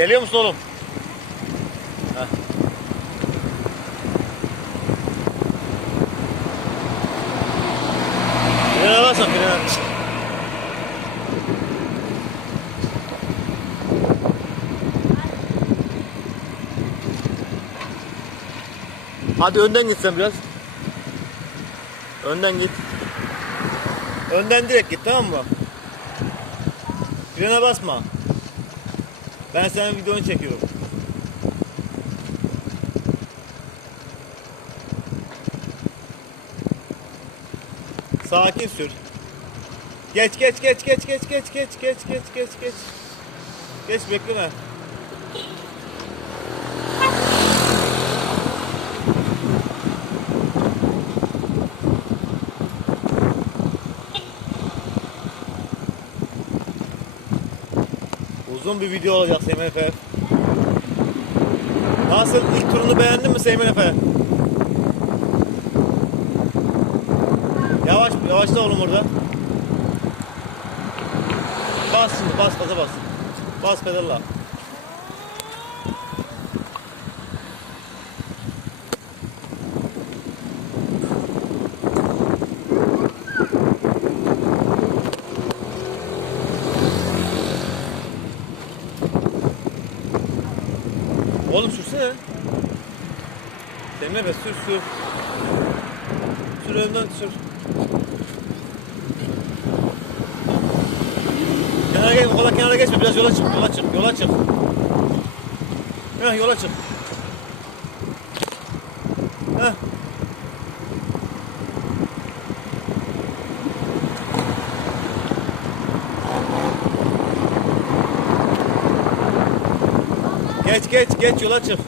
Geliyor musun oğlum? Heh. Frene basma frene. Hadi önden git sen biraz. Önden git. Önden direkt git tamam mı? Frene basma. Ben senin videonu çekiyorum. Sakin sür. Geç geç geç geç geç geç geç geç geç geç geç. Geç bekleme. Uzun bir video olacak Seymen Efe. Nasıl? İlk turunu beğendin mi Seymen Efe? Yavaş, yavaşla oğlum orada. Bas şimdi, bas, gaza bas. Bas pedalla. Oğlum sürsene. Demle be sür sür. Sür önden sür. Kenara gel, kola kenara geçme. Biraz yola çık, yola çık, yola çık. Heh, yola çık. Heh. Geç geç geç yola çık.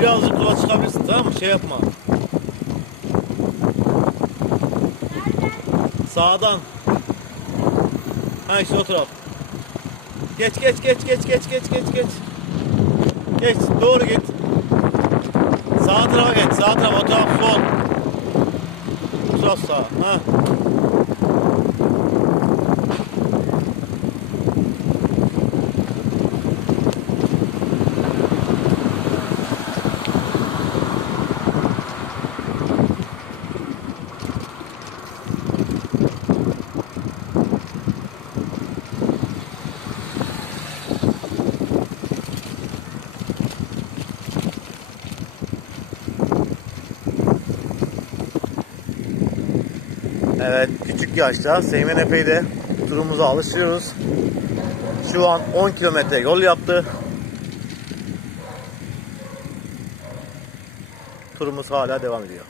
Birazcık yola çıkabilirsin tamam mı? Şey yapma. Sağdan. Ha işte o taraf. Geç geç geç geç geç geç geç geç. Geç doğru git. Sağ tarafa geç. Sağ tarafa o taraf sol. Bu taraf sağ. Ha. Evet küçük yaşta Seymen Efe'yle turumuza alışıyoruz. Şu an 10 kilometre yol yaptı. Turumuz hala devam ediyor.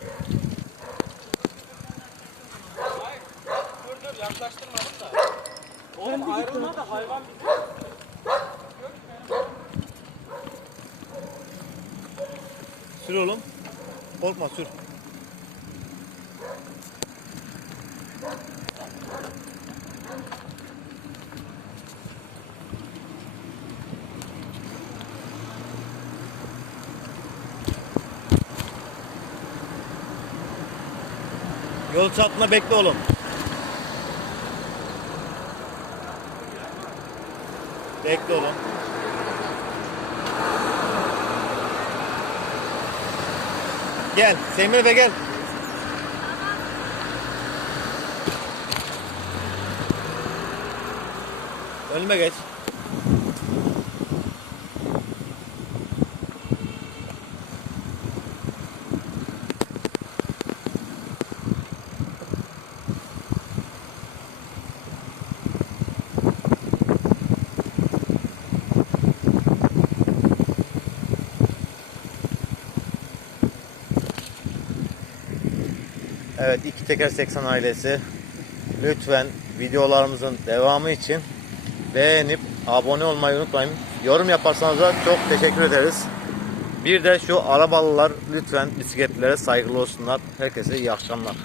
Oğlum ayrılma da hayvan bizi. Sür oğlum. Korkma sür. Yol çatma bekle oğlum. Bekle oğlum. Gel. Semir Efe gel. Önüme geç. Evet iki teker 80 ailesi lütfen videolarımızın devamı için beğenip abone olmayı unutmayın. Yorum yaparsanız da çok teşekkür ederiz. Bir de şu arabalılar lütfen bisikletlere saygılı olsunlar. Herkese iyi akşamlar.